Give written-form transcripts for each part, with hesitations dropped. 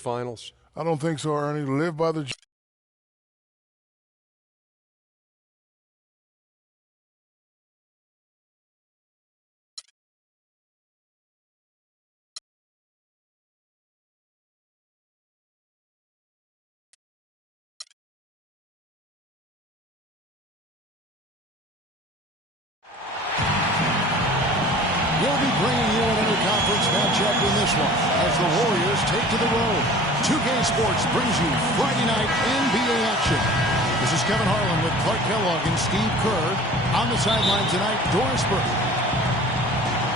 finals? I don't think so, Ernie. Live by the... We'll be bringing you an interconference matchup in this one as the Warriors take to the road. 2K Sports brings you Friday night NBA action. This is Kevin Harlan with Clark Kellogg and Steve Kerr. On the sideline tonight, Doris Burke.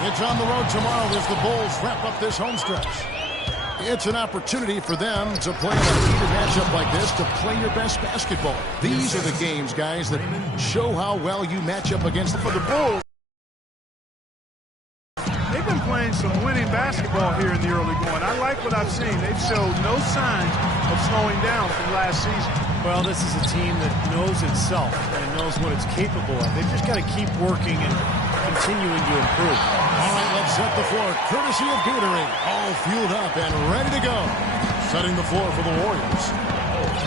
It's on the road tomorrow as the Bulls wrap up this home stretch. It's an opportunity for them to play a heated matchup like this, to play your best basketball. These are the games, guys, that show how well you match up against for the Bulls. They've been playing some winning basketball here in the early going. I like what I've seen. They've showed no signs of slowing down from last season. Well, this is a team that knows itself and knows what it's capable of. They've just got to keep working and continuing to improve. All right, let's set the floor. Courtesy of Gatorade. All fueled up and ready to go. Setting the floor for the Warriors.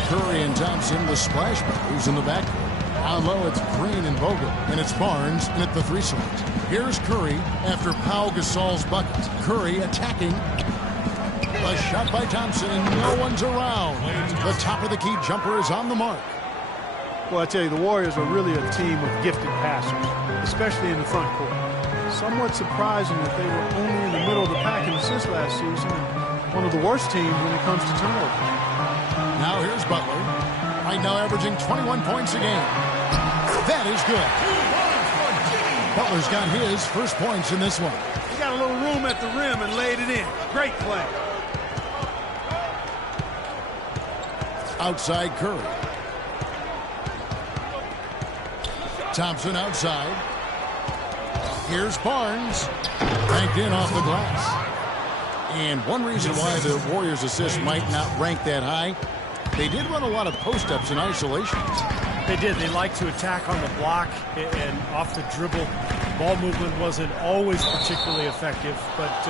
Curry and Thompson, the splash brothers in the backcourt. Down low, it's Green and Bogut, and it's Barnes in at the 3 slot. Here's Curry after Pau Gasol's bucket. Curry attacking. A shot by Thompson, and no one's around. The top of the key jumper is on the mark. Well, I tell you, the Warriors are really a team of gifted passers, especially in the front court. Somewhat surprising that they were only in the middle of the pack in assists last season, and one of the worst teams when it comes to turnovers. Now here's Butler. Right now averaging 21 points a game. That is good. Butler's got his first points in this one. He got a little room at the rim and laid it in. Great play. Outside Curry. Thompson outside. Here's Barnes. Banked in off the glass. And one reason why the Warriors' assists might not rank that high, they did run a lot of post-ups and isolations. They did. They like to attack on the block and off the dribble. Ball movement wasn't always particularly effective, but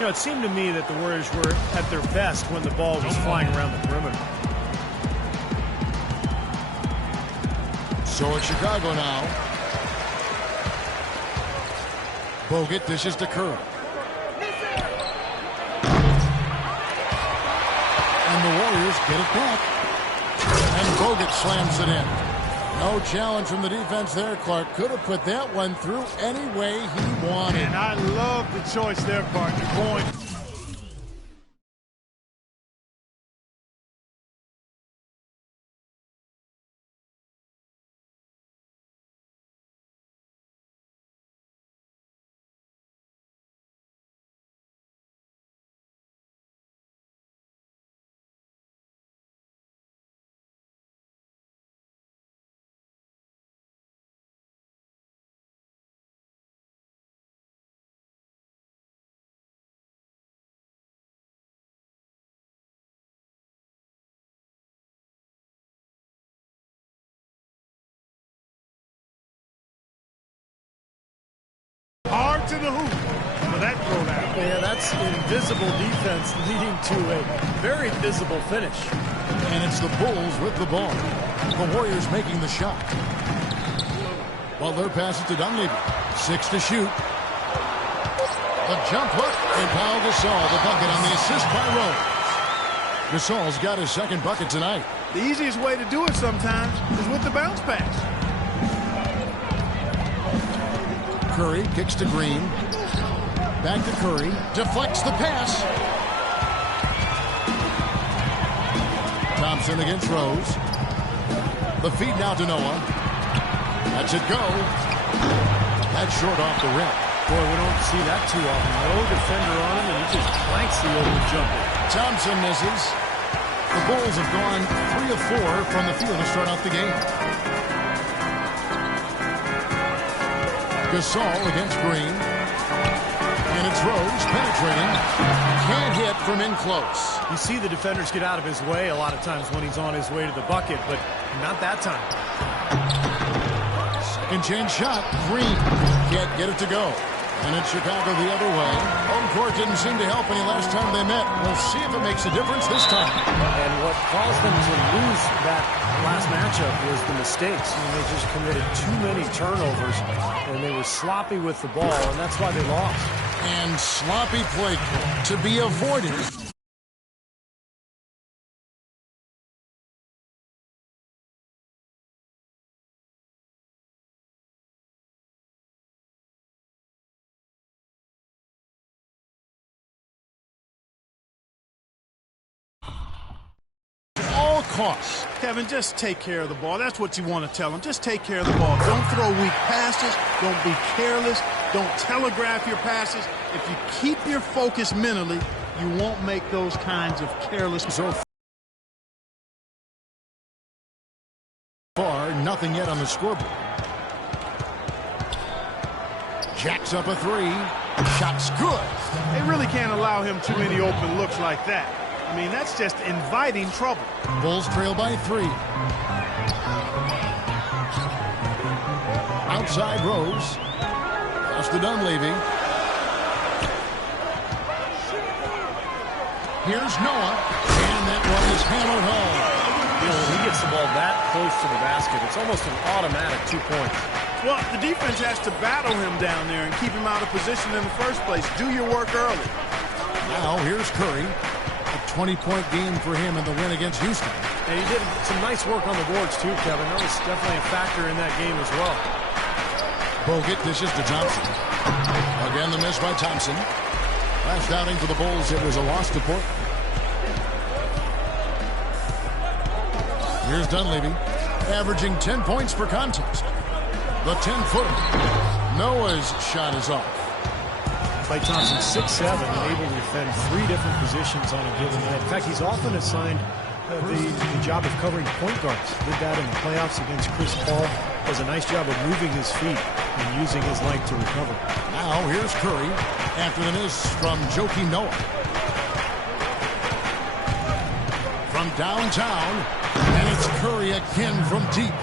it seemed to me that the Warriors were at their best when the ball was flying around the perimeter. So it's Chicago now. Bogut dishes to Curry. And the Warriors get it back. And Bogut slams it in. No challenge from the defense there, Clark. Could have put that one through any way he wanted. And I love the choice there, partner. Going. Hard to the hoop for that throwdown. Yeah, that's invisible defense leading to a very visible finish. And it's the Bulls with the ball. The Warriors making the shot. Butler passes to Dunleavy. 6 to shoot. The jump hook, and Pau Gasol, the bucket on the assist by Rose. Gasol's got his second bucket tonight. The easiest way to do it sometimes is with the bounce pass. Curry kicks to Green. Back to Curry. Deflects the pass. Thompson against Rose. The feed now to Noah. That's it go. That's short off the rim. Boy, we don't see that too often. No defender on him, and he just blanks the open jumper. Thompson misses. The Bulls have gone 3 of 4 from the field to start out the game. Gasol against Green. And it's Rose penetrating. Can't hit from in close. You see the defenders get out of his way a lot of times when he's on his way to the bucket, but not that time. Second chance shot. Green can't get it to go. And it's Chicago the other way. Home court didn't seem to help any last time they met. We'll see if it makes a difference this time. And what caused them to lose that last matchup was the mistakes. I mean, they just committed too many turnovers, and they were sloppy with the ball, and that's why they lost. And sloppy play to be avoided. Costs. Kevin, just take care of the ball. That's what you want to tell them. Just take care of the ball. Don't throw weak passes. Don't be careless. Don't telegraph your passes. If you keep your focus mentally, you won't make those kinds of careless. So far, nothing yet on the scoreboard. Jacks up a three. Shot's good. They really can't allow him too many open looks like that. I mean, that's just inviting trouble. Bulls trail by 3. Outside Rose. Pass to Dunleavy. Here's Noah. And that one is hammered home. You know, when he gets the ball that close to the basket, it's almost an automatic 2 points. Well, the defense has to battle him down there and keep him out of position in the first place. Do your work early. Now, here's Curry. A 20-point game for him in the win against Houston. And he did some nice work on the boards, too, Kevin. That was definitely a factor in that game as well. Bogut dishes to Johnson. Again, the miss by Thompson. Last outing for the Bulls, it was a loss to Portland. Here's Dunleavy, averaging 10 points per contest. The 10-footer. Noah's shot is off. Klay Thompson, 6'7", and able to defend 3 different positions on a given night. In fact, he's often assigned the job of covering point guards. Did that in the playoffs against Chris Paul. Does a nice job of moving his feet and using his length to recover. Now here's Curry after the miss from Joakim Noah. From downtown, and it's Curry again from deep.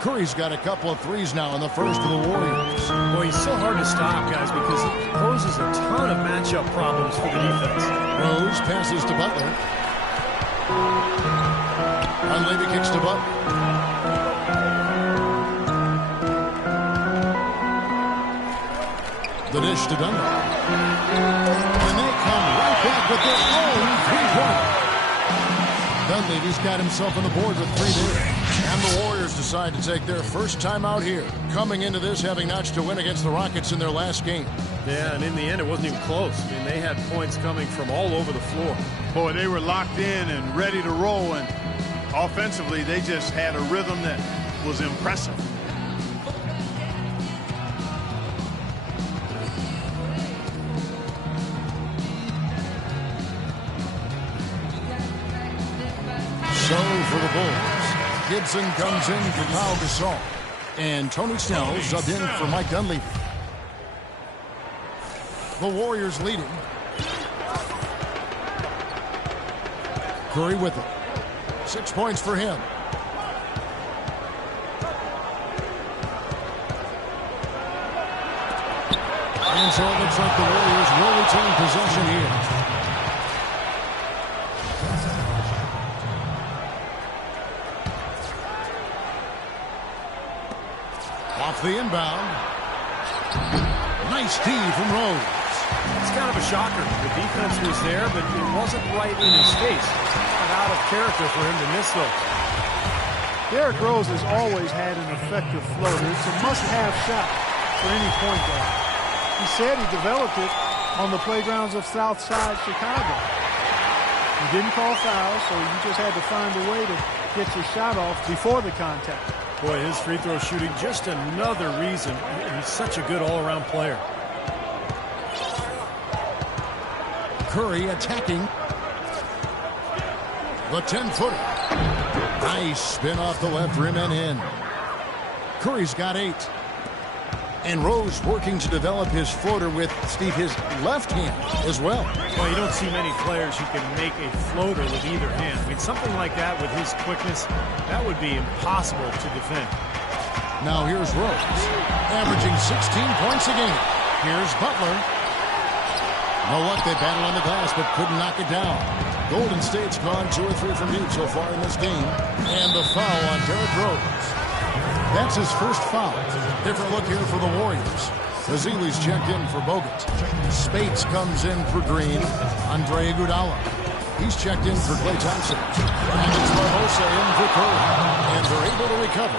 Curry's got a couple of threes now in the first of the Warriors. Boy, he's so hard to stop, guys, because he poses a ton of matchup problems for the defense. Rose passes to Butler. Dunleavy kicks to Butler. The dish to Dunleavy. And they come right back with their own three-pointer. Dunleavy's got himself on the board with 3 there. And the Warriors decide to take their first time out here, coming into this having notched a win against the Rockets in their last game. Yeah, and in the end, it wasn't even close. I mean, they had points coming from all over the floor. Boy, they were locked in and ready to roll, and offensively, they just had a rhythm that was impressive. So for the Bulls, Gibson comes in for Pau Gasol. And Tony Snell subbed in for Mike Dunleavy. The Warriors leading. Curry with it. 6 points for him. And so it looks like the Warriors will retain possession here. Off the inbound. Nice D from Rose. It's kind of a shocker. The defense was there, but it wasn't right in his face. Not out of character for him to miss those. Derrick Rose has always had an effective floater. It's a must-have shot for any point guard. He said he developed it on the playgrounds of Southside Chicago. He didn't call fouls, so you just had to find a way to get your shot off before the contact. Boy, his free throw shooting, just another reason he's such a good all-around player. Curry attacking. The 10-footer. Nice spin off the left rim and in. Curry's got 8. And Rose working to develop his floater with, Steve, his left hand as well. Well, you don't see many players who can make a floater with either hand. I mean, something like that with his quickness, that would be impossible to defend. Now here's Rose, averaging 16 points a game. Here's Butler. No luck, they battled on the glass, but couldn't knock it down. Golden State's gone 2 or 3 from deep so far in this game. And the foul on Derrick Rose. That's his first foul. Different look here for the Warriors. Ezeli's checked in for Bogut. Spates comes in for Green. Andre Iguodala. He's checked in for Klay Thompson. And it's Barbosa in for Curry. And they're able to recover.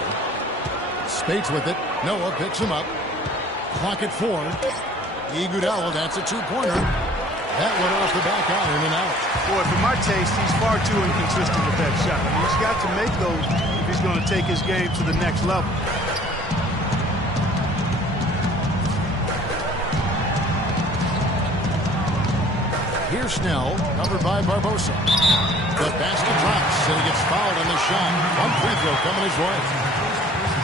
Spates with it. Noah picks him up. Clock at 4. Iguodala, that's a 2-pointer. That went off the back iron and out. Boy, for my taste, he's far too inconsistent with that shot. He's got to make those if he's going to take his game to the next level. Here's Snell, covered by Barbosa. The basket drops, and he gets fouled on the shot. One free throw coming his way.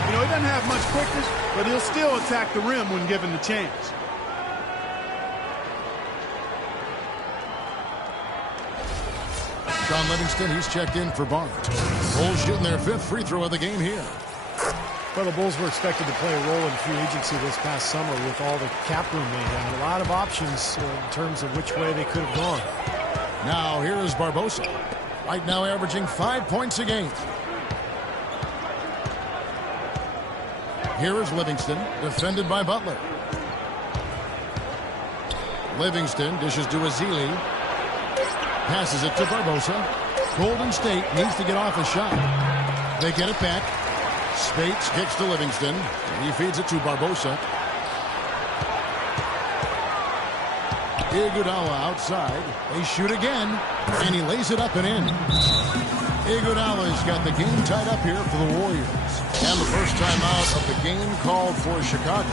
You know, he doesn't have much quickness, but he'll still attack the rim when given the chance. Sean Livingston, he's checked in for Barnes. Bulls shooting their 5th free throw of the game here. Well, the Bulls were expected to play a role in free agency this past summer with all the cap room they had. A lot of options in terms of which way they could have gone. Now here is Barbosa. Right now averaging 5 points a game. Here is Livingston, defended by Butler. Livingston dishes to Ezeli. Passes it to Barbosa. Golden State needs to get off a shot. They get it back. Spates kicks to Livingston. He feeds it to Barbosa. Iguodala outside. They shoot again. And he lays it up and in. Iguodala's got the game tied up here for the Warriors. And the first time out of the game called for Chicago.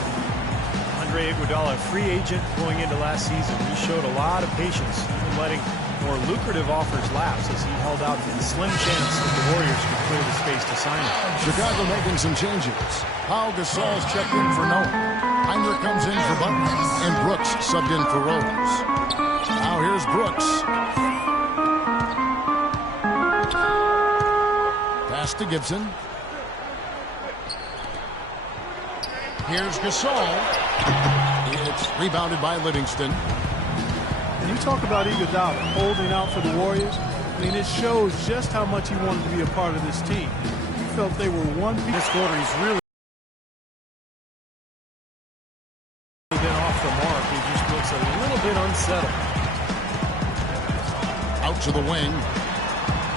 Andre Iguodala, free agent going into last season. He showed a lot of patience in letting more lucrative offers lapse as he held out for the slim chance that the Warriors could clear the space to sign him. Chicago making some changes. Pau Gasol's checked in for Noah. Heinrich comes in for Butler. And Brooks subbed in for Rose. Now here's Brooks. Pass to Gibson. Here's Gasol. It's rebounded by Livingston. And you talk about Iguodala holding out for the Warriors. I mean, it shows just how much he wanted to be a part of this team. He felt they were one piece. This quarter, he's really been off the mark. He just looks a little bit unsettled. Out to the wing.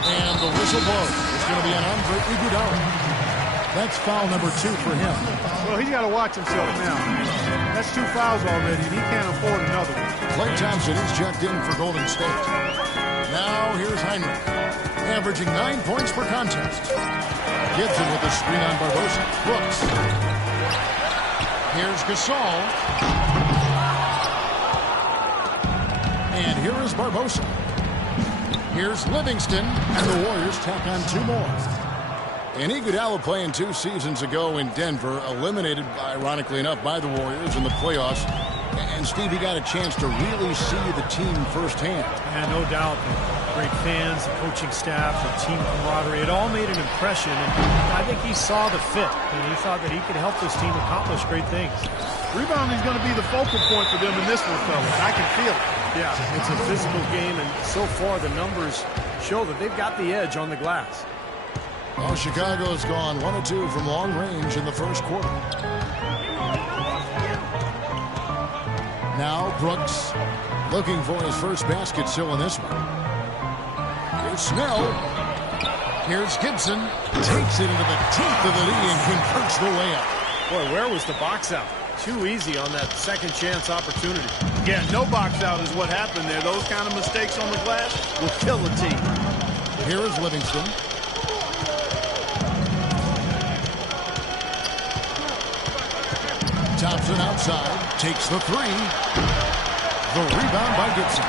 And the whistle blows. It's going to be an Andre Iguodala. That's foul number 2 for him. Well, he's got to watch himself now. That's 2 fouls already, and he can't afford another one. Klay Thompson is checked in for Golden State. Now here's Heinrich, averaging 9 points per contest. Gibson with the screen on Barbosa. Brooks. Here's Gasol. And here is Barbosa. Here's Livingston, and the Warriors tack on 2 more. And Iguodala playing 2 seasons ago in Denver, eliminated, ironically enough, by the Warriors in the playoffs. And Steve, he got a chance to really see the team firsthand. And no doubt, the great fans, the coaching staff, the team camaraderie, it all made an impression. And I think he saw the fit, and he thought that he could help this team accomplish great things. Rebounding is going to be the focal point for them in this one, fellas. I can feel it. Yeah, it's a physical game, and so far the numbers show that they've got the edge on the glass. Well, Chicago's gone 1 of 2 from long range in the first quarter. Now Brooks looking for his first basket still in this one. Here's Snell. Here's Gibson. Takes it into the teeth of the knee and converts the layup. Boy, where was the box out? Too easy on that second chance opportunity. Yeah, no box out is what happened there. Those kind of mistakes on the glass will kill a team. Here is Livingston. Thompson outside, takes the 3. The rebound by Gibson.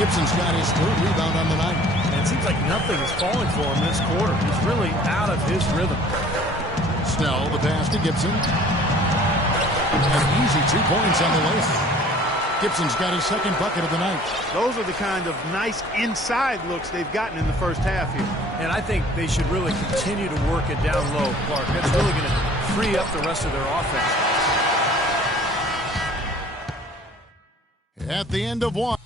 Gibson's got his 3rd rebound on the night. And it seems like nothing is falling for him this quarter. He's really out of his rhythm. Snell, the pass to Gibson. An easy 2 points on the layup. Gibson's got his 2nd bucket of the night. Those are the kind of nice inside looks they've gotten in the first half here. And I think they should really continue to work it down low, Clark. That's really going to free up the rest of their offense. at the end of one.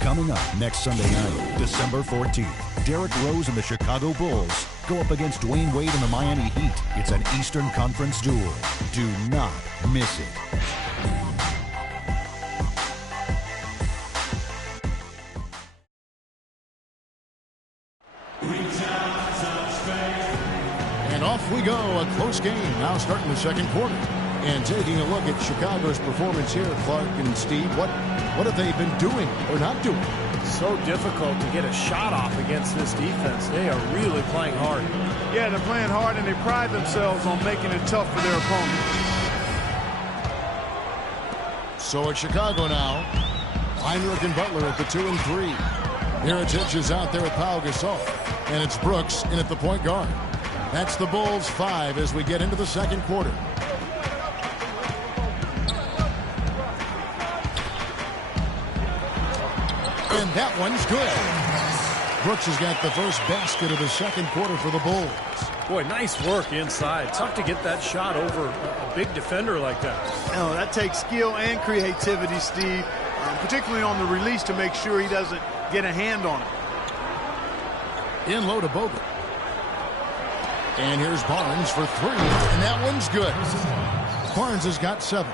Coming up next Sunday night, December 14th, Derrick Rose and the Chicago Bulls go up against Dwayne Wade and the Miami Heat. It's an Eastern Conference duel. Do not miss it. And off we go, a close game now starting the second quarter. And taking a look at Chicago's performance here, Clark and Steve, what have they been doing or not doing? So difficult to get a shot off against this defense. They are really playing hard. Yeah, they're playing hard, and they pride themselves on making it tough for their opponents. So at Chicago now, Heinrich and Butler at the 2 and 3. Mirotic is out there with Pau Gasol. And it's Brooks in at the point guard. That's the Bulls 5 as we get into the second quarter. And that one's good. Brooks has got the first basket of the second quarter for the Bulls. Boy, nice work inside. Tough to get that shot over a big defender like that. Oh, that takes skill and creativity, Steve, particularly on the release to make sure he doesn't get a hand on it. In low to Bogut. And here's Barnes for 3, and that one's good. Barnes has got 7.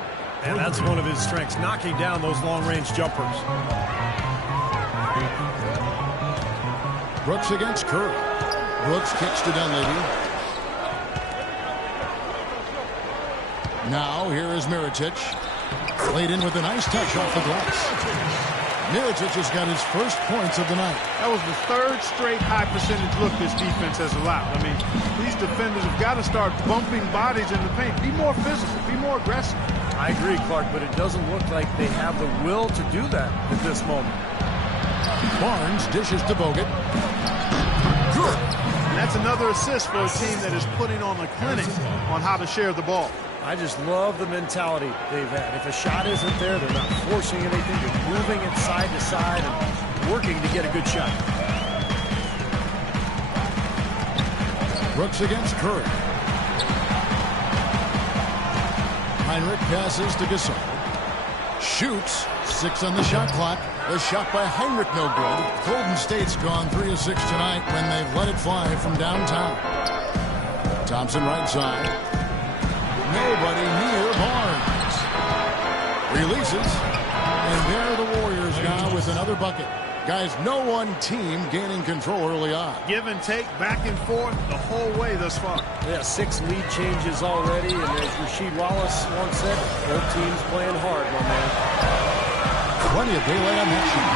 And that's one of his strengths, knocking down those long-range jumpers. Brooks against Curry. Brooks kicks to Dunleavy. Now here is Mirotic. Played in with a nice touch off the glass. Mirotic has got his first points of the night. That was the third straight high percentage look this defense has allowed. I mean, these defenders have got to start bumping bodies in the paint. Be more physical. Be more aggressive. I agree, Clark, but it doesn't look like they have the will to do that at this moment. Barnes dishes to Bogut. Good. And that's another assist for a team that is putting on a clinic on how to share the ball. I just love the mentality they've had. If a shot isn't there, they're not forcing anything. They're moving it side to side and working to get a good shot. Brooks against Curry. Heinrich passes to Gasol. Shoots. 6 on the shot clock. The shot by Heinrich no good. Golden State's gone 3 of 6 tonight when they've let it fly from downtown. Thompson right side. Nobody near Barnes. Releases. And there are the Warriors now with another bucket. Guys, no one team gaining control early on. Give and take, back and forth the whole way thus far. Yeah, 6 lead changes already, and as Rasheed Wallace once said, both teams playing hard, my man. Plenty of daylight on that shot.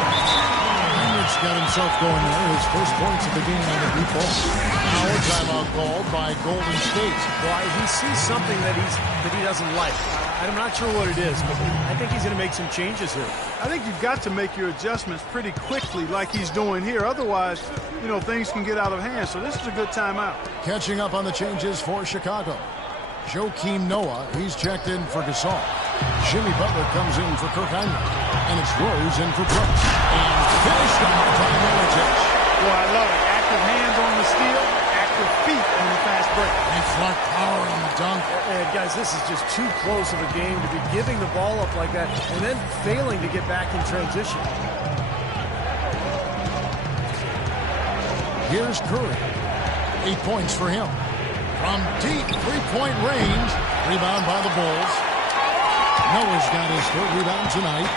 Heinrich's got himself going there. His first points of the game on the deep ball. Now a timeout called by Golden State. Why, he sees something that he doesn't like. I'm not sure what it is, but I think he's going to make some changes here. I think you've got to make your adjustments pretty quickly like he's doing here. Otherwise, you know, things can get out of hand. So this is a good timeout. Catching up on the changes for Chicago. Joakim Noah, he's checked in for Gasol. Jimmy Butler comes in for Kirk Heinrich. And it's Rose in for Brooks. And finished off by Mirotic. Well, I love it. Active hands on the steal, active feet on the fast break. And Clark power on the dunk. And guys, this is just too close of a game to be giving the ball up like that and then failing to get back in transition. Here's Curry. 8 points for him. From deep three-point range. Rebound by the Bulls. Noah's got his third rebound tonight.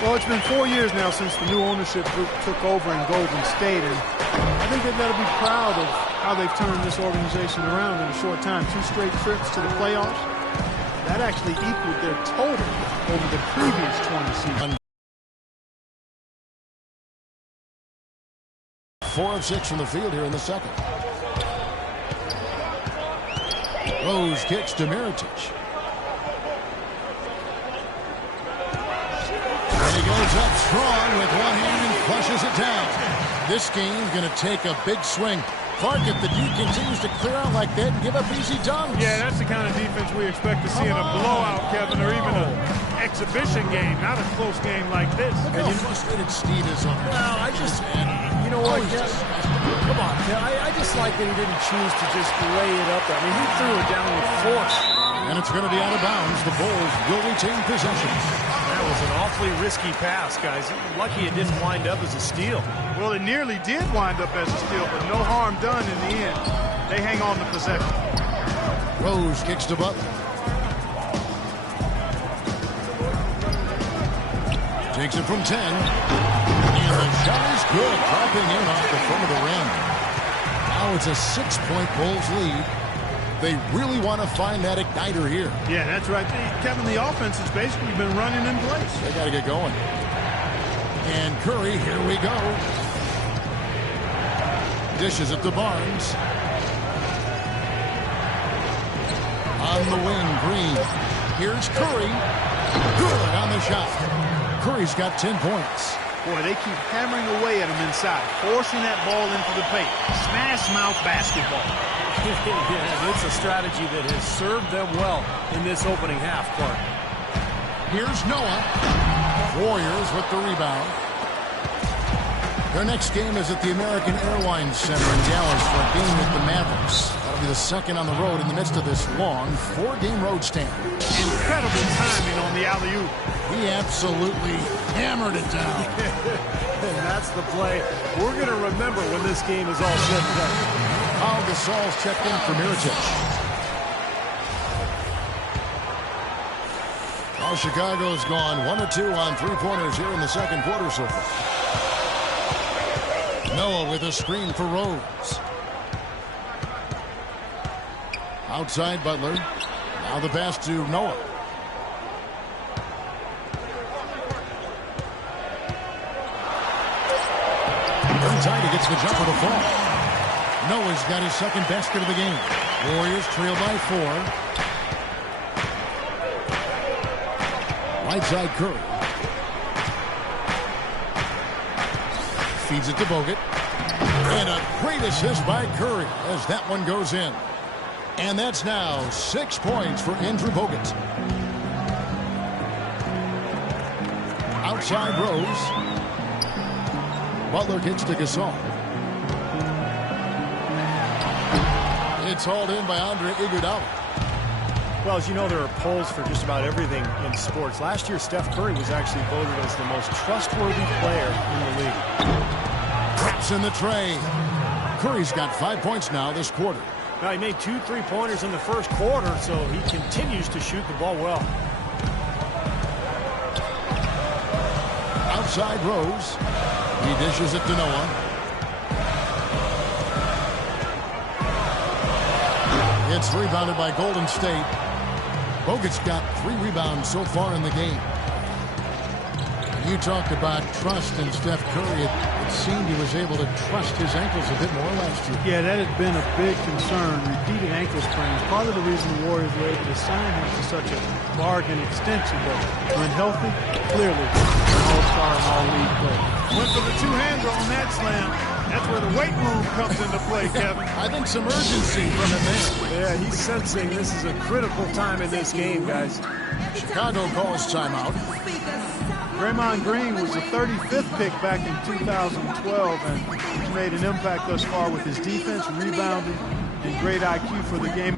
Well, it's been 4 years now since the new ownership group took over in Golden State, and I think they've got to be proud of how they've turned this organization around in a short time. 2 straight trips to the playoffs. That actually equaled their total over the previous 20 seasons. 4 of 6 from the field here in the second. Rose kicks to Mirotic. And he goes up strong with one hand and flushes it down. This game's going to take a big swing. Clark, if the D continues to clear out like that and give up easy dunks. Yeah, that's the kind of defense we expect to see in a blowout, Kevin, or even an exhibition game, not a close game like this. Look how frustrated Steve is on this. Well, I just, you know what, come on, I just like that he didn't choose to just lay it up there. I mean, he threw it down with force. And it's going to be out of bounds. The Bulls will retain possession. That was an awfully risky pass, guys. Lucky it didn't wind up as a steal. Well, it nearly did wind up as a steal, but no harm done in the end. They hang on to possession. Rose kicks to Butler. Takes it from 10. And the shot is good. Dropping in off the front of the rim. Now it's a 6-point Bulls lead. They really want to find that igniter here. Yeah, that's right. Kevin, the offense has basically been running in place. They got to get going. And Curry, here we go. Dishes it to Barnes. On the wing, Green. Here's Curry. Good on the shot. Curry's got 10 points. Boy, they keep hammering away at him inside, forcing that ball into the paint. Smash mouth basketball. Yeah, it's a strategy that has served them well in this opening half, Clark. Here's Noah. Warriors with the rebound. Their next game is at the American Airlines Center in Dallas for a game with the Mavericks. That'll be the second on the road in the midst of this long 4-game road stand. Incredible timing on the alley-oop. He absolutely hammered it down. And that's the play we're going to remember when this game is all said and done. Pau Gasol's checked in for Mirotic. Well, Chicago's gone 1 of 2 on 3-pointers here in the second quarter so far. Noah with a screen for Rose. Outside Butler. Now the pass to Noah. Inside, he gets the jumper to fall. Noah's got his second basket of the game. Warriors trail by 4. Right side Curry. Feeds it to Bogut. And a great assist by Curry as that one goes in. And that's now 6 points for Andrew Bogut. Outside Rose. Butler gets to Gasol. It's hauled in by Andre Iguodala. Well, as you know, there are polls for just about everything in sports. Last year, Steph Curry was actually voted as the most trustworthy player in the league. Traps in the tray. Curry's got 5 points now this quarter. Now, he made 2 3-pointers in the first quarter, so he continues to shoot the ball well. Outside Rose. He dishes it to Noah. It's rebounded by Golden State. Bogut's got 3 rebounds so far in the game. You talked about trust in Steph Curry. It seemed he was able to trust his ankles a bit more last year. Yeah, that had been a big concern. Repeated ankle sprains. Part of the reason the Warriors were able to sign him to such a bargain extension. But when healthy, clearly an all-star and all-league player. Went for the two-hander on that slam. That's where the weight room comes into play, Kevin. I think some urgency from him there. Yeah, he's sensing this is a critical time in this game, guys. Chicago calls timeout. Draymond Green was the 35th pick back in 2012, and he's made an impact thus far with his defense, rebounding, and great IQ for the game.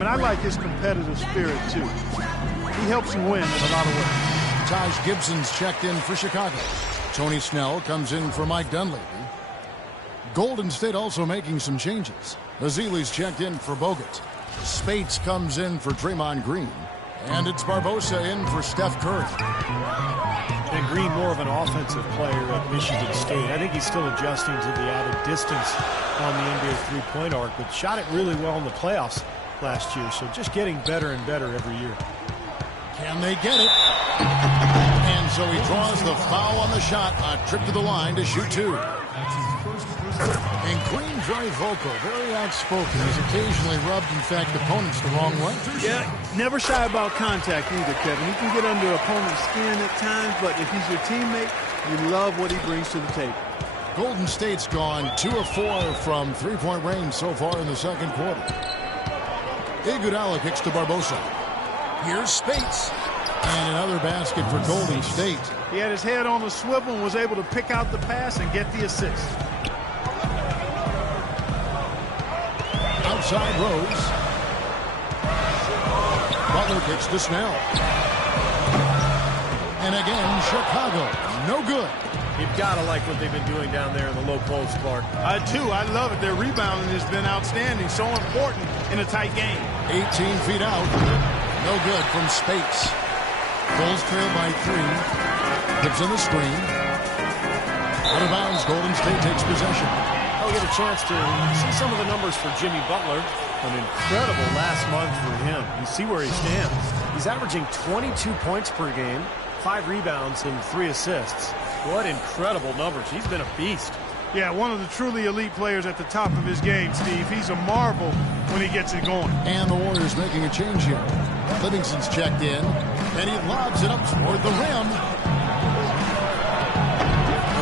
And I like his competitive spirit, too. He helps you win in a lot of ways. Taj Gibson's checked in for Chicago. Tony Snell comes in for Mike Dunleavy. Golden State also making some changes. Azili's checked in for Bogut. Spates comes in for Draymond Green. And it's Barbosa in for Steph Curry. And Green more of an offensive player at Michigan State. I think he's still adjusting to the added distance on the NBA three-point arc, but shot it really well in the playoffs last year. So just getting better and better every year. Can they get it? And so he draws the foul on the shot. A trip to the line to shoot 2. And Green, very vocal, very outspoken. He's occasionally rubbed, in fact, opponents the wrong way. Yeah, never shy about contact either, Kevin. He can get under opponent's skin at times, but if he's your teammate, you love what he brings to the table. Golden State's gone 2 of 4 from three-point range so far in the second quarter. Iguodala kicks to Barbosa. Here's Spates. And another basket for Golden State. He had his head on the swivel and was able to pick out the pass and get the assist. side, Rose. Butler kicks to Snell. And again, Chicago. No good. You've got to like what they've been doing down there in the low post, Clark. I do. I love it. Their rebounding has been outstanding. So important in a tight game. 18 feet out. No good from Spates. Bulls trail by 3. Gives him a screen. Out of bounds, Golden State takes possession. I'll get a chance to see some of the numbers for Jimmy Butler. An incredible last month for him. You see where he stands. He's averaging 22 points per game, 5 rebounds, and 3 assists. What incredible numbers. He's been a beast. Yeah, one of the truly elite players at the top of his game, Steve. He's a marvel when he gets it going. And the Warriors making a change here. Livingston's checked in, and he lobs it up toward the rim.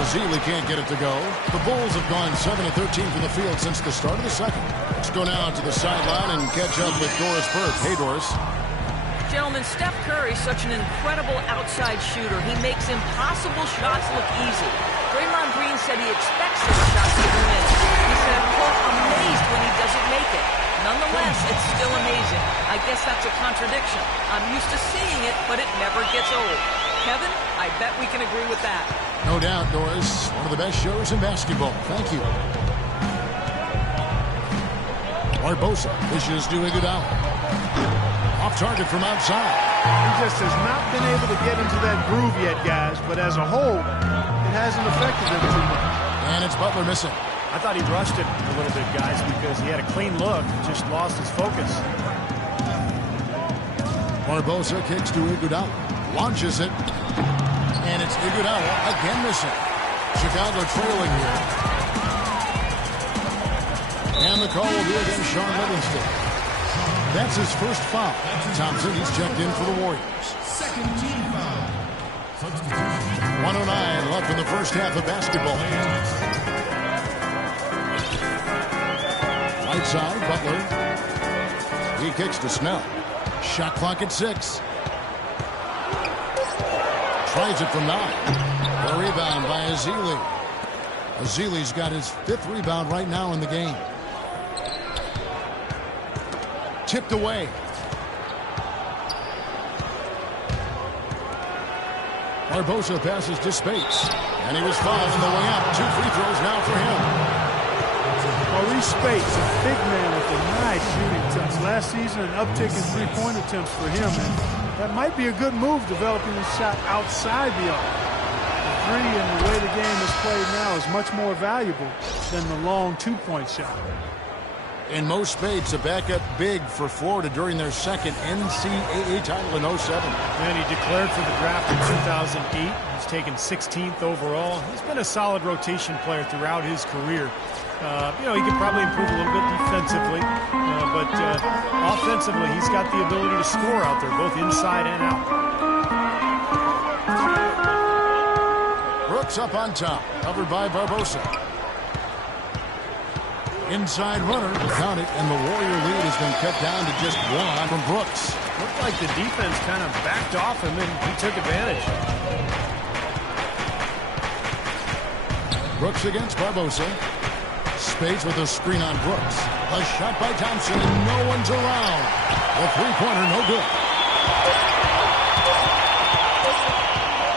Ezeli can't get it to go. The Bulls have gone 7 of 13 from the field since the start of the second. Let's go now to the sideline and catch up with Doris Burke. Hey, Doris. Gentlemen, Steph Curry's such an incredible outside shooter. He makes impossible shots look easy. Draymond Green said he expects his shots to go in. He said, quote, amazed when he doesn't make it. Nonetheless, it's still amazing. I guess that's a contradiction. I'm used to seeing it, but it never gets old. Kevin, I bet we can agree with that. No doubt, Doris. One of the best shows in basketball. Thank you. Barbosa dishes to Iguodala. Off target from outside. He just has not been able to get into that groove yet, guys. But as a whole, it hasn't affected him too much. And it's Butler missing. I thought he rushed it a little bit, guys, because he had a clean look, just lost his focus. Barbosa kicks to Iguodala. Launches it. And it's Iguodala again missing. Chicago trailing here. And the call will be against Sean Livingston. That's his first foul. Thompson, he's checked in for the Warriors. Second team foul. 109 left in the first half of basketball. Right side, Butler. He kicks to Snell. Shot clock at 6. Tries it from 9. The rebound by Ezeli. Ezeli's got his 5th rebound right now in the game. Tipped away. Barbosa passes to Spates. And he was fouled on the way up. 2 free throws now for him. Maurice Spates, a big man with a nice shooting touch. Last season, an uptick in three-point attempts for him. And that might be a good move, developing his shot outside the arc. The 3 and the way the game is played now is much more valuable than the long 2-point shot. And Mo Spates, a backup big for Florida during their second NCAA title in 07. And he declared for the draft in 2008. He's taken 16th overall. He's been a solid rotation player throughout his career. He could probably improve a little bit defensively, but offensively, he's got the ability to score out there, both inside and out. Brooks up on top, covered by Barbosa. Inside runner, count it, and the Warrior lead has been cut down to just 1 from Brooks. Looked like the defense kind of backed off him, and he took advantage. Brooks against Barbosa. Spates with a screen on Brooks. A shot by Thompson, and no one's around. The three-pointer, no good.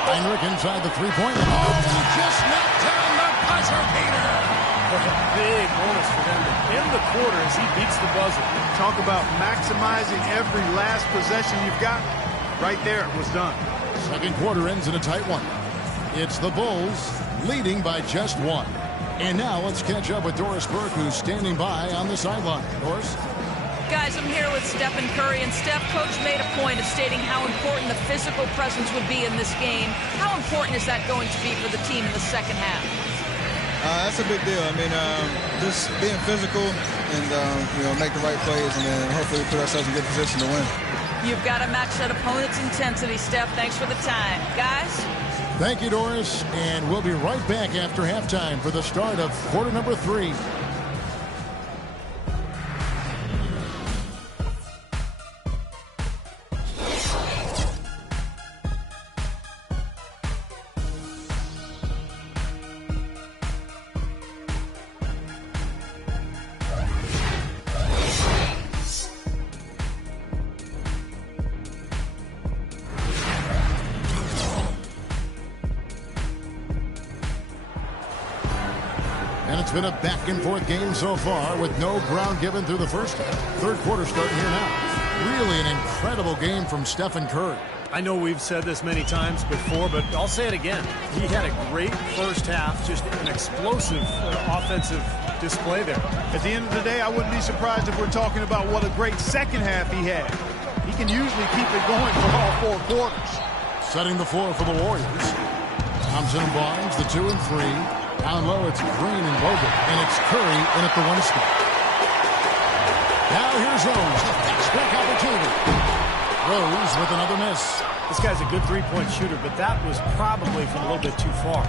Heinrich inside the three-point. Oh, he just knocked down the buzzer beater. What a big bonus for them to end the quarter as he beats the buzzer. Talk about maximizing every last possession you've got. Right there, it was done. Second quarter ends in a tight one. It's the Bulls leading by just 1. And now let's catch up with Doris Burke, who's standing by on the sideline. Doris? Guys, I'm here with Stephen Curry, and Steph, Coach made a point of stating how important the physical presence would be in this game. How important is that going to be for the team in the second half? That's a big deal. I mean, just being physical and, make the right plays, and then hopefully put ourselves in good position to win. You've got to match that opponent's intensity, Steph. Thanks for the time. Guys? Thank you, Doris. And we'll be right back after halftime for the start of quarter number 3. It's been a back-and-forth game so far with no ground given through the first half. Third quarter starting here now. Really an incredible game from Stephen Curry. I know we've said this many times before, but I'll say it again. He had a great first half, just an explosive offensive display there. At the end of the day, I wouldn't be surprised if we're talking about what a great second half he had. He can usually keep it going for all 4 quarters. Setting the floor for the Warriors. Thompson and Barnes, the 2 and 3. Down low, it's Green and Bogut, and it's Curry in at the 1 spot. Now here's Rose, the fast-break opportunity. Rose with another miss. This guy's a good three-point shooter, but that was probably from a little bit too far.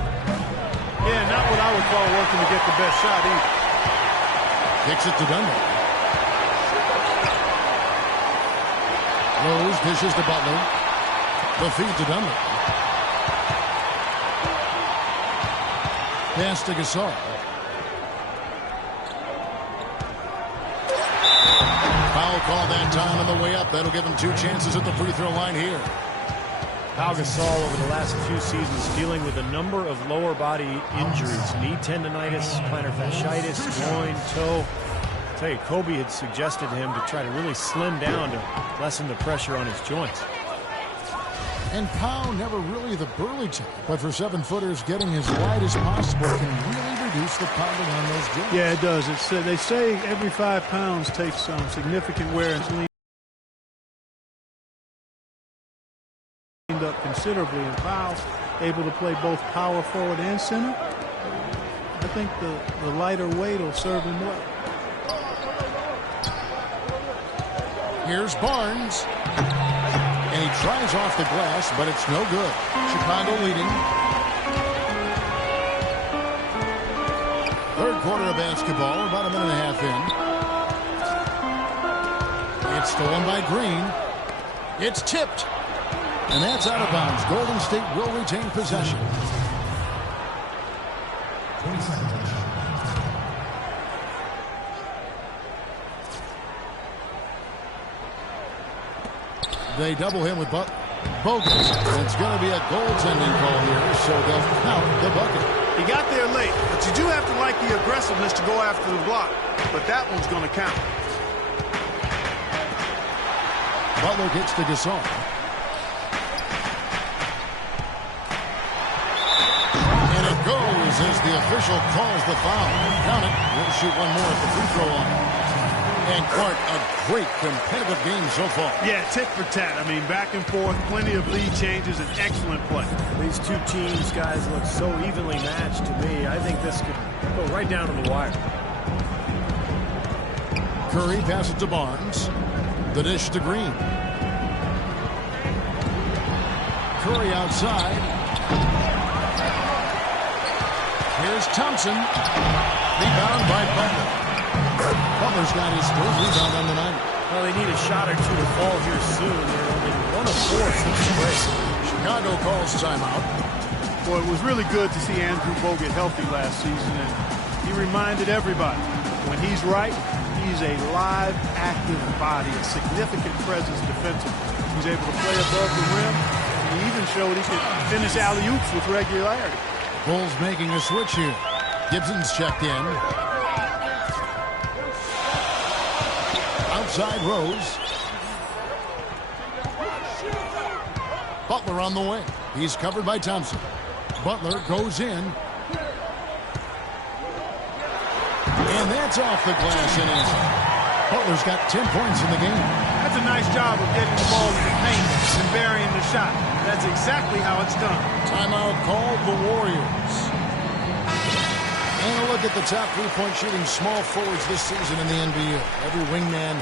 Yeah, not what I would call working to get the best shot either. Kicks it to Dunbar. Rose dishes to Butler. The feed to Dunbar. Pass to Gasol. Foul call that time on the way up. That'll give him 2 chances at the free throw line here. Pau Gasol over the last few seasons dealing with a number of lower body injuries. Knee tendonitis, plantar fasciitis, groin, toe. I'll tell you, Kobe had suggested to him to try to really slim down to lessen the pressure on his joints. And Pau never really the burly type, but for 7-footers, getting as wide as possible can really reduce the pounding on those joints. Yeah, it does. They say every 5 pounds takes some significant wear and lean up considerably. And Pau able to play both power forward and center. I think the lighter weight will serve him well. Here's Barnes. And he tries off the glass, but it's no good. Chicago leading. Third quarter of basketball, about a minute and a half in. It's stolen by Green. It's tipped. And that's out of bounds. Golden State will retain possession. 20 seconds. They double him with Bogut. It's going to be a goaltending call here, so they'll count the bucket. He got there late, but you do have to like the aggressiveness to go after the block. But that one's going to count. Butler gets to Gasol. And it goes as the official calls the foul. Count it. We'll shoot one more at the free throw line. And Clark, a great competitive game so far. Yeah, tick for tat. I mean, back and forth, plenty of lead changes, and excellent play. These two teams, guys, look so evenly matched to me. I think this could go right down to the wire. Curry passes to Barnes. The dish to Green. Curry outside. Here's Thompson. Rebound by Butler. Butler's got his third rebound on the night. Well, they need a shot or two to fall here soon. They're only 1 of 4 since the break. Chicago calls timeout. Boy, it was really good to see Andrew Bogut healthy last season, and he reminded everybody, when he's right, he's a live, active body, a significant presence defensively. He's able to play above the rim, and he even showed he could finish alley-oops with regularity. Bulls making a switch here. Gibson's checked in. Outside Rose. Butler on the way. He's covered by Thompson. Butler goes in. And that's off the glass and in. Butler's got 10 points in the game. That's a nice job of getting the ball in the paint and burying the shot. That's exactly how it's done. Timeout called the Warriors. And a look at the top 3-point shooting small forwards this season in the NBA. Every wingman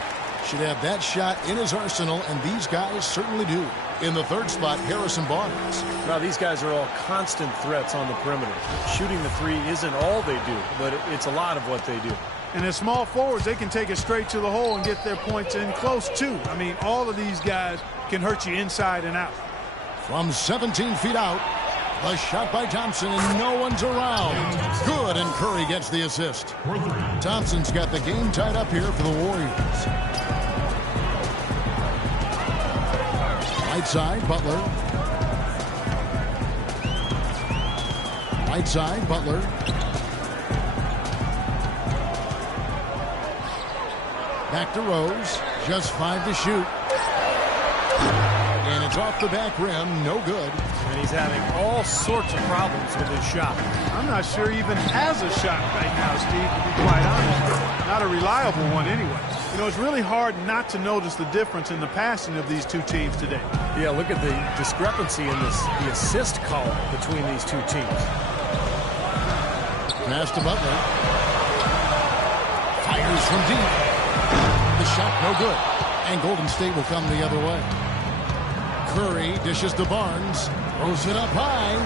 should have that shot in his arsenal, and these guys certainly do. In the third spot, Harrison Barnes. Now, these guys are all constant threats on the perimeter. Shooting the three isn't all they do, but it's a lot of what they do. And as small forwards, they can take it straight to the hole and get their points in close, too. I mean, all of these guys can hurt you inside and out. From 17 feet out, the shot by Thompson, and no one's around. Good, and Curry gets the assist. Thompson's got the game tied up here for the Warriors. Right side, Butler. Right side, Butler. Back to Rose. Just 5 to shoot. And it's off the back rim. No good. And he's having all sorts of problems with his shot. I'm not sure he even has a shot right now, Steve, to be quite honest. Not a reliable one anyway. You know, it's really hard not to notice the difference in the passing of these two teams today. Yeah, look at the discrepancy in the assist column between these two teams. Pass to Butler. Fires from deep. The shot no good. And Golden State will come the other way. Curry dishes to Barnes. Throws it up high.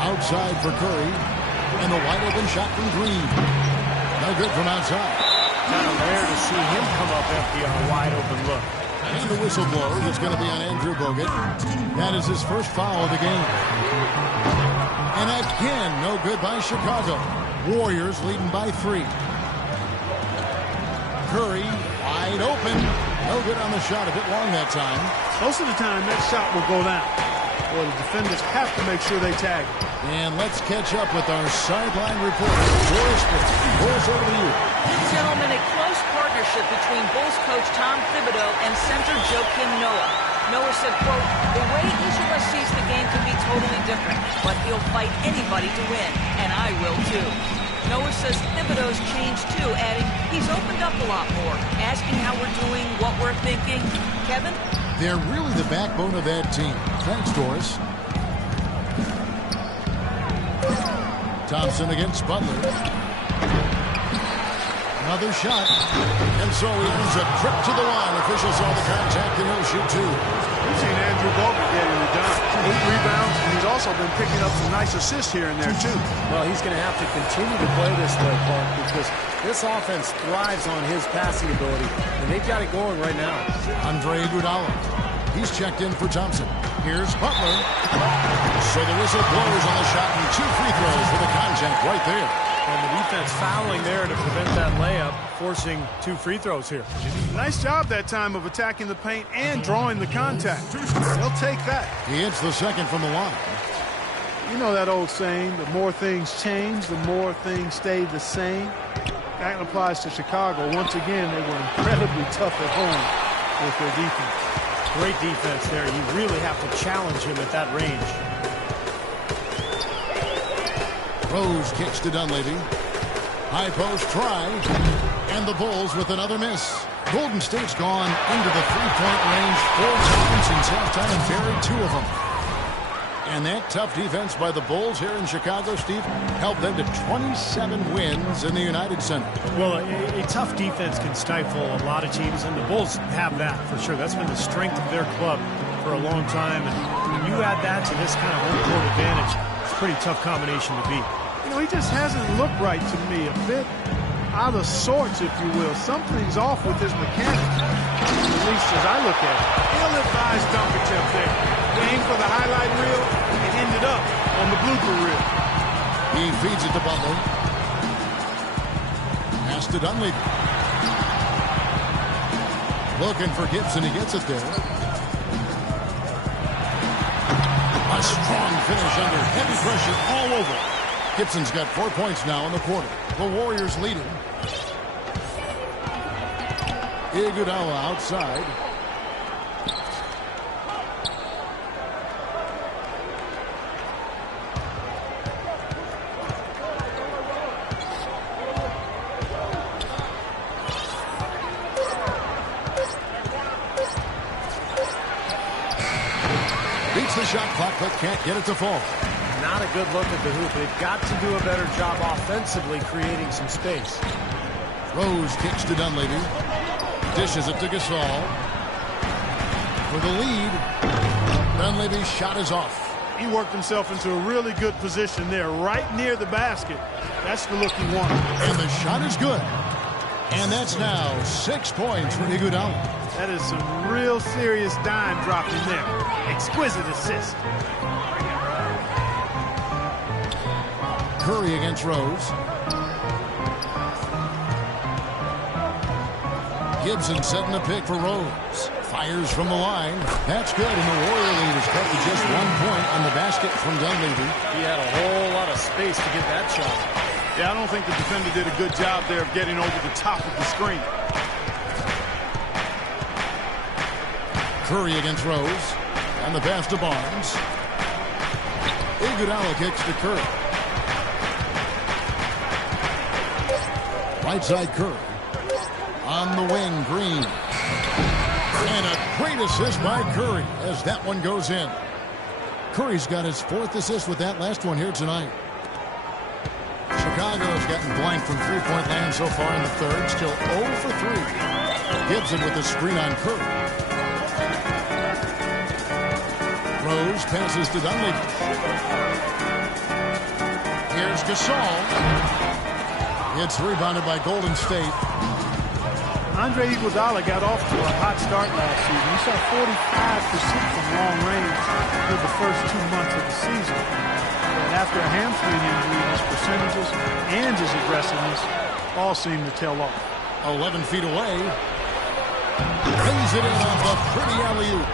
Outside for Curry. And the wide open shot from Green. No good from outside. Kind of rare to see him come up empty on a wide open look. And the whistle blows. It's going to be on Andrew Bogut. That is his first foul of the game. And again, no good by Chicago. Warriors leading by 3. Curry wide open. No good on the shot. A bit long that time. Most of the time, that shot will go down. Well, the defenders have to make sure they tag it. And let's catch up with our sideline reporter, Doris Burke. Doris, over to you. Gentlemen, a close partnership between Bulls coach Tom Thibodeau and center Joakim Noah. Noah said, quote, "The way each of us sees the game can be totally different, but he'll fight anybody to win, and I will too." Noah says Thibodeau's changed too, adding, "He's opened up a lot more, asking how we're doing, what we're thinking." Kevin? They're really the backbone of that team. Thanks, Doris. Thompson against Butler. Another shot. And so he earns a trip to the line. Officials saw the contact and he'll shoot 2. We've seen Andrew Bogut getting it done. 8 rebounds, and he's also been picking up some nice assists here and there, too. Well, he's going to have to continue to play this way, Clark, because this offense thrives on his passing ability, and they've got it going right now. Andre Iguodala. He's checked in for Thompson. Here's Butler. So the whistle blows on the shot and 2 free throws for the contact right there. And the defense fouling there to prevent that layup, forcing 2 free throws here. Nice job that time of attacking the paint and drawing the contact. They'll take that. He hits the second from the line. You know that old saying, the more things change, the more things stay the same. That applies to Chicago. Once again, they were incredibly tough at home with their defense. Great defense there. You really have to challenge him at that range. Rose kicks to Dunleavy. High post try. And the Bulls with another miss. Golden State's gone into the three-point range 4 times since halftime and buried 2 of them. And that tough defense by the Bulls here in Chicago, Steve, helped them to 27 wins in the United Center. Well, a tough defense can stifle a lot of teams, and the Bulls have that for sure. That's been the strength of their club for a long time. And when you add that to this kind of home court advantage, it's a pretty tough combination to beat. You know, he just hasn't looked right to me. A bit out of sorts, if you will. Something's off with his mechanics, at least as I look at it. Ill-advised dunk attempt there. Aim for the highlight reel and ended up on the blooper reel. He feeds it to Butler. Pass to Dunleavy. Looking for Gibson. He gets it there. A strong finish under heavy pressure all over. Gibson's got 4 points now in the quarter. The Warriors leading. Iguodala outside. Beats the shot clock, but can't get it to fall. Not a good look at the hoop. They've got to do a better job offensively creating some space. Rose kicks to Dunleavy. Dishes it to Gasol. For the lead. Dunleavy's shot is off. He worked himself into a really good position there, right near the basket. That's the look he wanted. And the shot is good. And that's now 6 points for Iguodala. That is some real serious dime dropping there. Exquisite assist. Curry against Rose. Gibson setting the pick for Rose. Fires from the line. That's good, and the Warrior lead is cut to just 1 point on the basket from Dunleavy. He had a whole lot of space to get that shot. Yeah, I don't think the defender did a good job there of getting over the top of the screen. Curry against Rose. And the pass to Barnes. Iguodala kicks to Curry. Right side Curry. On the wing, Green. And a great assist by Curry as that one goes in. Curry's got his 4th assist with that last one here tonight. Chicago's gotten blank from three-point land so far in the third. Still 0 for 3. Gibson with the screen on Curry. Rose passes to Dunleavy. Here's Gasol. It's rebounded by Golden State. Andre Iguodala got off to a hot start last season. He shot 45% from long range through the first 2 months of the season. But after a hamstring injury, his percentages and his aggressiveness all seem to tail off. 11 feet away. Lays it in on the pretty alley-oop.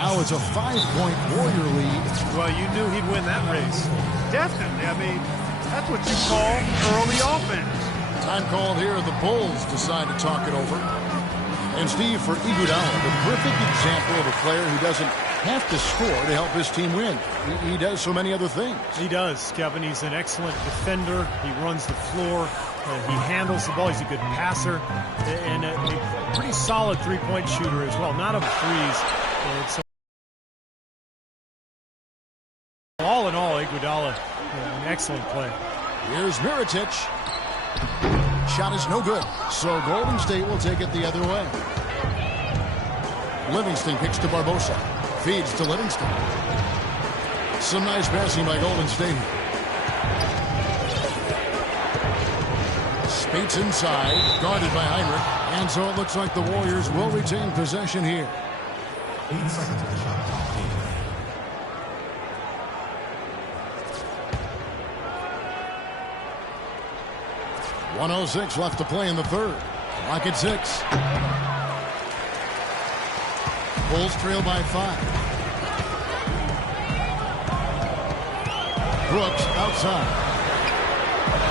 Now it's a 5-point Warrior lead. Well, you knew he'd win that race. Definitely. I mean, that's what you call early offense. Time called here. The Bulls decide to talk it over. And Steve, for Iguodala, the perfect example of a player who doesn't have to score to help his team win. He does so many other things. He does, Kevin. He's an excellent defender. He runs the floor. He handles the ball. He's a good passer. And a pretty solid three-point shooter as well. Not of threes. It's all in all, Iguodala, an excellent play. Here's Mirotic. Shot is no good. So Golden State will take it the other way. Livingston kicks to Barbosa. Feeds to Livingston. Some nice passing by Golden State. Spates inside. Guarded by Heinrich. And so it looks like the Warriors will retain possession here. 8 seconds of the shot clock. 1:06 left to play in the third. Clock at 6. Bulls trail by 5. Brooks outside.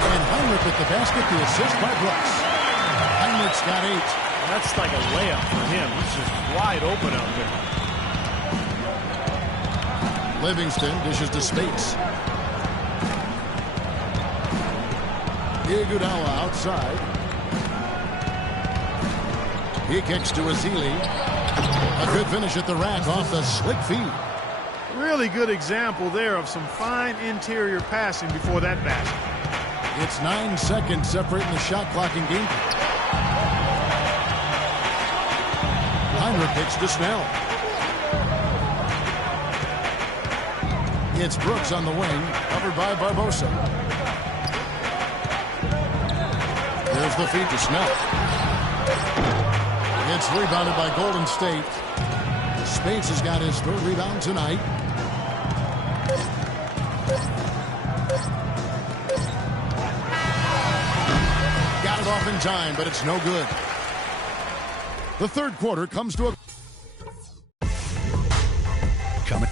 And Heinrich with the basket, the assist by Brooks. Heinrich's got 8. That's like a layup for him. He's just wide open out there. Livingston dishes to Spates. Iguodala outside. He kicks to Ezeli. A good finish at the rack off the slick feed. Really good example there of some fine interior passing before that basket. It's 9 seconds separating the shot clock and game. Heinrich kicks to Snell. It's Brooks on the wing, covered by Barbosa. There's the feed to Snell. It's rebounded by Golden State. Spates has got his 3rd rebound tonight. Got it off in time, but it's no good. The third quarter comes to a... Coming.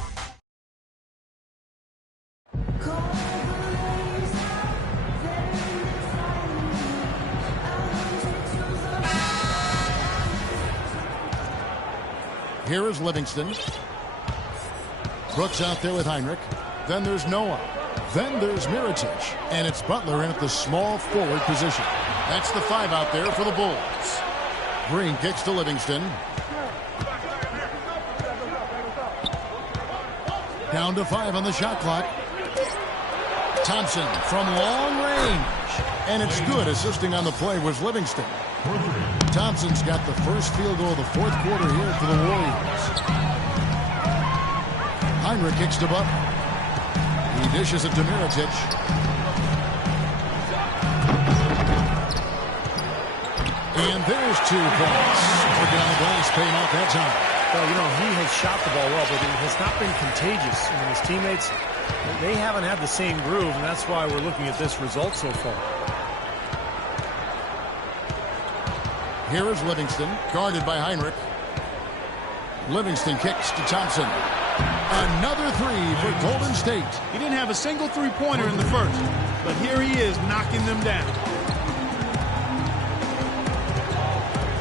Here is Livingston. Brooks out there with Heinrich. Then there's Noah. Then there's Mirotic. And it's Butler in at the small forward position. That's the 5 out there for the Bulls. Green kicks to Livingston. Down to 5 on the shot clock. Thompson from long range. And it's good. Assisting on the play was Livingston. Thompson's got the first field goal of the 4th quarter here for the Warriors. Heinrich kicks to Butler. He dishes it to Mirotic. And there's 2 points. Working on the glass, paying off that time. Well, you know, he has shot the ball well, but it has not been contagious. I mean, his teammates, they haven't had the same groove, and that's why we're looking at this result so far. Here is Livingston, guarded by Heinrich. Livingston kicks to Thompson. Another 3 for Golden State. He didn't have a single three-pointer in the first, but here he is knocking them down.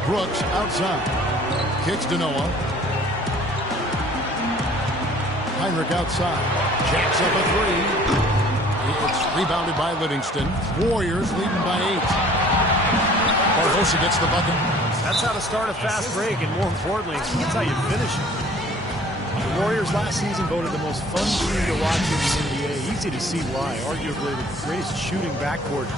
Brooks outside. Kicks to Noah. Heinrich outside. Jacks up a three. It's rebounded by Livingston. Warriors leading by 8. Barbosa gets the bucket. That's how to start a fast break, and more importantly, that's how you finish it. The Warriors last season voted the most fun team to watch in the NBA. Easy to see why. Arguably the greatest shooting backcourt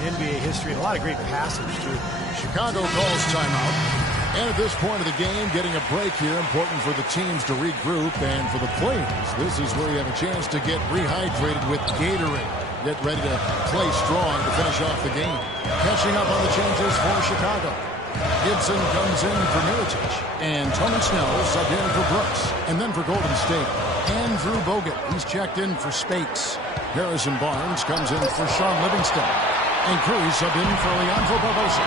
in NBA history, and a lot of great passers, too. Chicago calls timeout. And at this point of the game, getting a break here, important for the teams to regroup, and for the players, this is where you have a chance to get rehydrated with Gatorade. Get ready to play strong to finish off the game. Catching up on the changes for Chicago. Gibson comes in for Mirotic, and Tony Snell subbed in for Brooks. And then for Golden State, Andrew Bogut. He's checked in for Spakes. Harrison Barnes comes in for Sean Livingston. And Curry subbed in for Leandro Barbosa.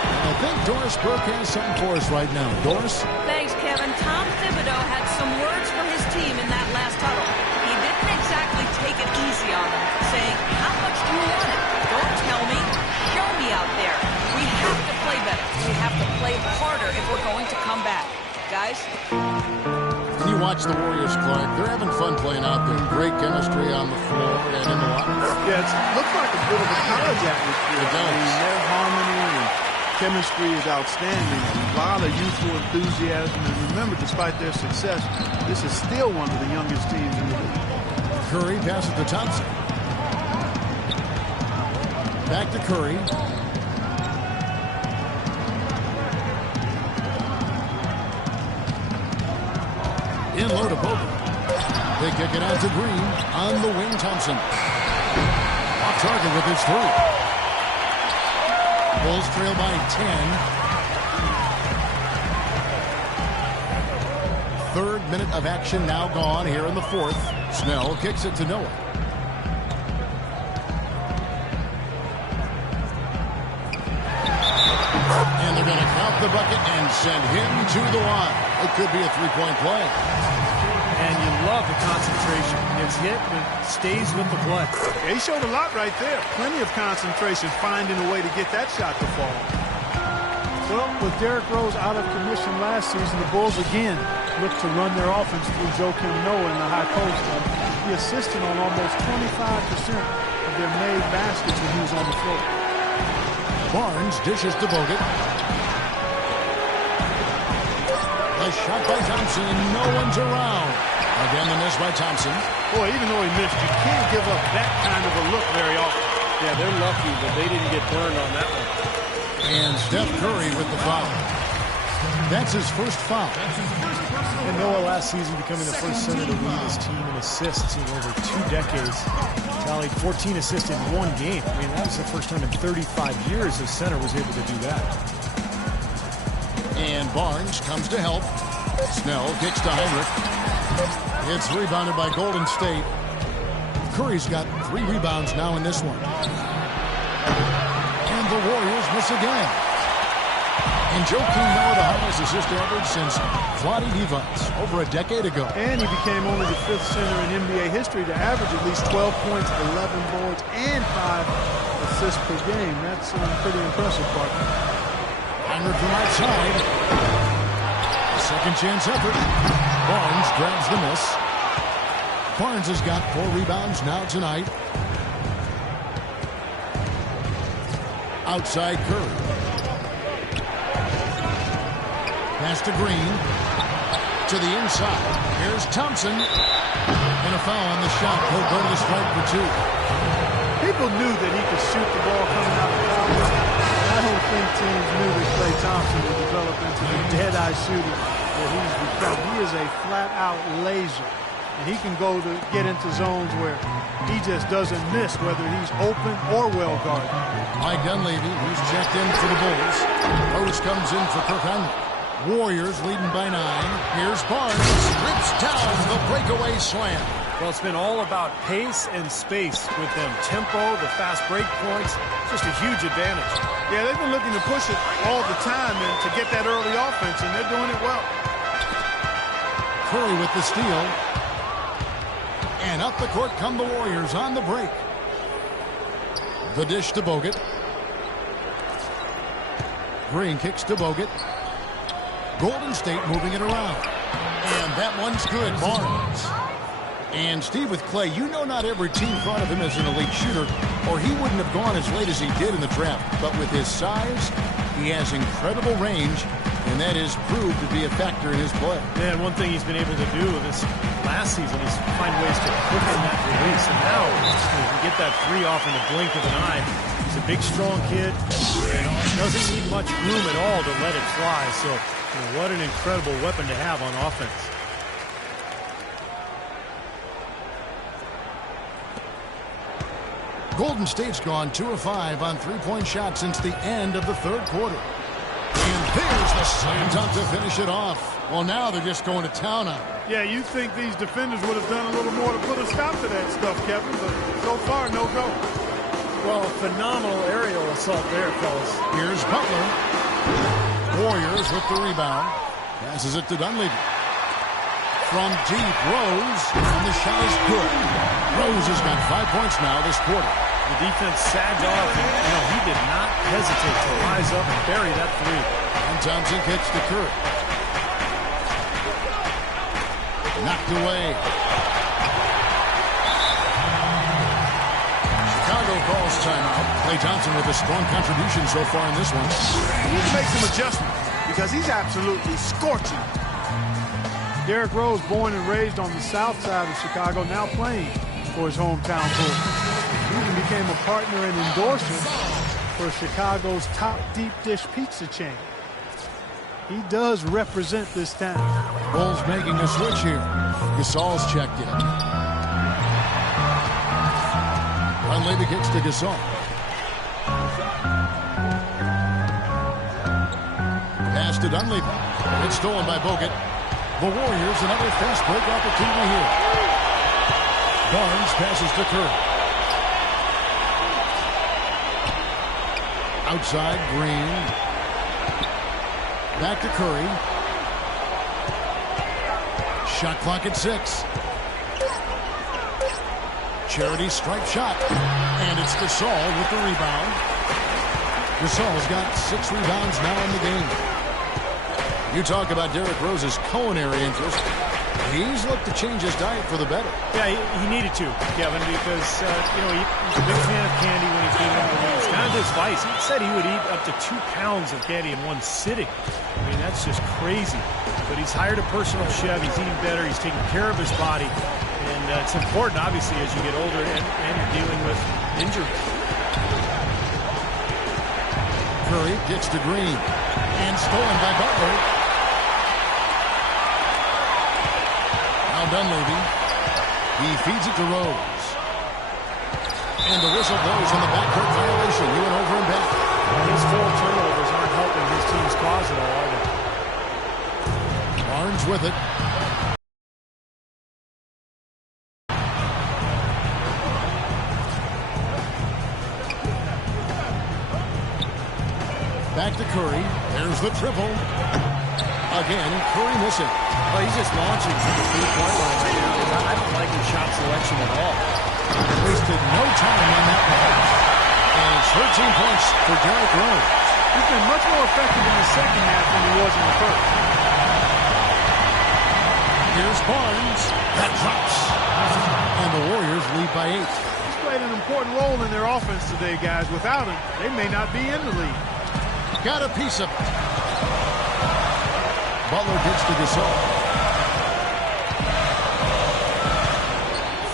And I think Doris Burke has something for us right now. Doris? Thanks, Kevin. Tom Thibodeau had some words for his team in that last huddle. He didn't exactly take it easy on them, saying, how much do you want it? Don't tell me. Show me out there. We have to play better. We have to play harder if we're going to come back. Guys? When you watch the Warriors, Clark, they're having fun playing out there. Great chemistry on the floor and in the locker room. Yeah, it looks like a bit of a college atmosphere. It does. I mean, their harmony and chemistry is outstanding. A lot of youthful enthusiasm. And remember, despite their success, this is still one of the youngest teams in the league. Curry passes to Thompson. Back to Curry. In low to Bogut. They kick it out to Green. On the wing, Thompson. Off target with his three. Bulls trail by 10. Third minute of action now gone here in the fourth. Snell kicks it to Noah. And they're going to count the bucket and send him to the line. It could be a three-point play. And you love the concentration. Gets hit, but stays with the play. Yeah, he showed a lot right there. Plenty of concentration, finding a way to get that shot to fall. Well, with Derrick Rose out of commission last season, the Bulls again look to run their offense through Joakim Noah in the high post. He assisted on almost 25% of their made baskets when he was on the floor. Barnes dishes to Bogut. A shot by Thompson, and no one's around. Again, the miss by Thompson. Boy, even though he missed, you can't give up that kind of a look very often. Yeah, they're lucky, but they didn't get burned on that one. And Steph Curry with the foul. That's his first foul. And Noah last season becoming the first center to lead his team in assists in over 2 decades. Tallied 14 assists in 1 game. I mean, that was the first time in 35 years a center was able to do that. And Barnes comes to help. Snell kicks to Heinrich. It's rebounded by Golden State. Curry's got 3 rebounds now in this one. And the Warriors miss again. And Joakim Noah, the highest assist average since Vlade Divac over a decade ago. And he became only the 5th center in NBA history to average at least 12 points, 11 boards, and 5 assists per game. That's pretty impressive, partner. Heinrich from outside. Second chance effort. Barnes grabs the miss. Barnes has got 4 rebounds now tonight. Outside Curry. Pass to Green. To the inside. Here's Thompson. And a foul on the shot. He'll go to the strike for 2. People knew that he could shoot the ball coming out of the foul line. I don't think teams knew that Klay Thompson would develop into the dead-eye shooter that he's become. He is a flat-out laser. And he can go to get into zones where he just doesn't miss, whether he's open or well guarded. Mike Dunleavy, who's checked in for the Bulls. Rose comes in for Kirk Heinrich. Warriors leading by 9. Here's Barnes. Rips down the breakaway slam. Well, it's been all about pace and space with them. Tempo, the fast break points, just a huge advantage. Yeah, they've been looking to push it all the time and to get that early offense, and they're doing it well. Curry with the steal. And up the court come the Warriors on the break. The dish to Bogut. Green kicks to Bogut. Golden State moving it around. And that one's good. Barnes. And Steve, with Clay, you know not every team thought of him as an elite shooter, or he wouldn't have gone as late as he did in the draft. But with his size, he has incredible range, and that is proved to be a factor in his play. Yeah, and one thing he's been able to do this last season is find ways to quicken that release. And now he can get that three off in the blink of an eye. He's a big, strong kid and doesn't need much room at all to let it fly. So what an incredible weapon to have on offense. Golden State's gone 2 of 5 on three-point shots since the end of the third quarter. And there's the slam dunk to finish it off. Well, now they're just going to town on it. Yeah, you think these defenders would have done a little more to put a stop to that stuff, Kevin, but so far, no go. Well, phenomenal aerial assault there, fellas. Here's Butler. Warriors with the rebound. Passes it to Dunleavy. From deep, Rose, and the shot is good. Rose has got 5 points now this quarter. The defense sagged off, and he did not hesitate to rise up and bury that three. And Thompson kicks to Curry. Knocked away. Chicago calls timeout. Klay Thompson with a strong contribution so far in this one. He needs to make some adjustments because he's absolutely scorching. Derrick Rose, born and raised on the south side of Chicago, now playing for his hometown Bulls. He even became a partner and endorser for Chicago's top deep dish pizza chain. He does represent this town. Bulls making a switch here. Gasol's checked in. Dunleavy kicks to Gasol. Pass to Dunleavy. It's stolen by Bogut. The Warriors, another fast break opportunity here. Barnes passes to Curry. Outside, Green. Back to Curry. Shot clock at 6. Charity stripe shot. And it's Gasol with the rebound. Gasol's got 6 rebounds now in the game. You talk about Derrick Rose's culinary interest. He's looked to change his diet for the better. Yeah, he needed to, Kevin, because, he's a big fan of candy when he came in the league. It's kind of his vice. He said he would eat up to 2 pounds of candy in one sitting. I mean, that's just crazy. But he's hired a personal chef. He's eating better. He's taking care of his body. And it's important, obviously, as you get older and you're dealing with injury. Curry gets to Green. And stolen by Butler. Dunleavy. He feeds it to Rose. And the whistle blows on the backcourt violation. He went over and back. These 4 turnovers aren't helping his team's cause at all, are they? Barnes with it. Back to Curry. There's the triple. Again, Curry missing. Well, he's just launching from the 3-point line right now. I don't like his shot selection at all. Wasted no time on that pass. And it's 13 points for Derrick Rose. He's been much more effective in the second half than he was in the first. Here's Barnes. That drops. And the Warriors lead by 8. He's played an important role in their offense today, guys. Without him, they may not be in the lead. Got a piece of it. Butler gets to Gasol.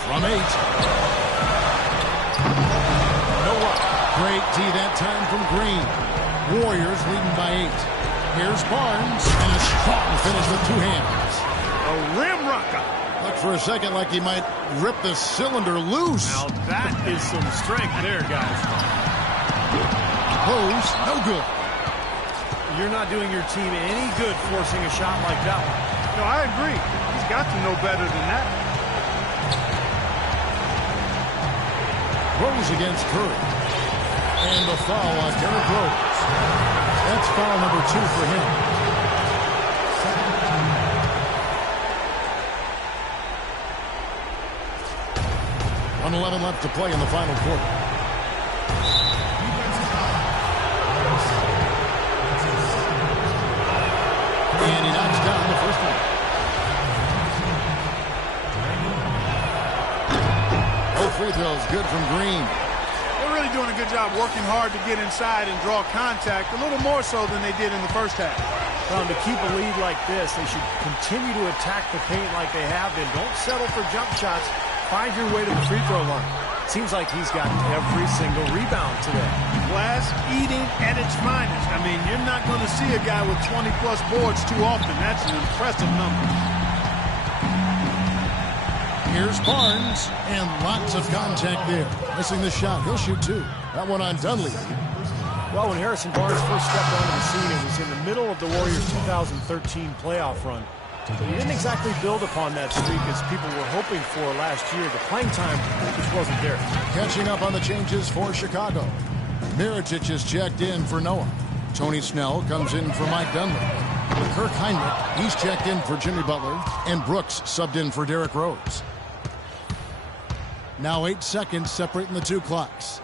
From 8. Noah. Great D that time from Green. Warriors leading by 8. Here's Barnes. And a strong finish with 2 hands. A rim rocker. Looked for a second like he might rip the cylinder loose. Now that is some strength there, guys. Pose, no good. You're not doing your team any good forcing a shot like that one. No, I agree. He's got to know better than that. Rose against Curry. And the foul on Derrick Rose. That's foul number 2 for him. 1:11 left to play in the final quarter. And he knocks down the first one. free throws good from Green. They're really doing a good job working hard to get inside and draw contact, a little more so than they did in the first half. Well, to keep a lead like this, they should continue to attack the paint like they have been. Don't settle for jump shots. Find your way to the free throw line. Seems like he's gotten every single rebound today. Glass eating at its finest. I mean, you're not going to see a guy with 20-plus boards too often. That's an impressive number. Here's Barnes, and lots of contact there. Missing the shot. He'll shoot two. That one on Dunleavy. Well, when Harrison Barnes first stepped onto the scene, it was in the middle of the Warriors' 2013 playoff run. He didn't exactly build upon that streak as people were hoping for last year. The playing time just wasn't there. Catching up on the changes for Chicago. Mirotic is checked in for Noah. Tony Snell comes in for Mike Dunleavy. Kirk Heinrich, he's checked in for Jimmy Butler. And Brooks subbed in for Derrick Rose. Now 8 seconds separating the two clocks.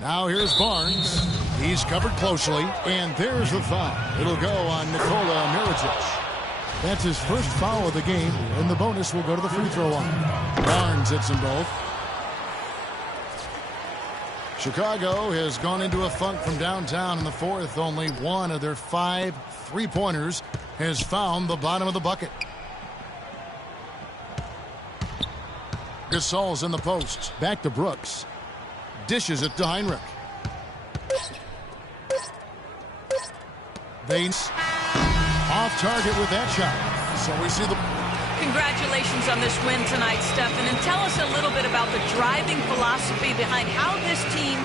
Now here's Barnes. He's covered closely, and there's the foul. It'll go on Nikola Mirotic. That's his first foul of the game, and the bonus will go to the free throw line. Barnes hits them both. Chicago has gone into a funk from downtown in the fourth. Only one of their 5 3-pointers has found the bottom of the bucket. Gasol's in the post. Back to Brooks. Dishes it to Heinrich. Baines off target with that shot. So we see the... Congratulations on this win tonight, Stephen, and tell us a little bit about the driving philosophy behind how this team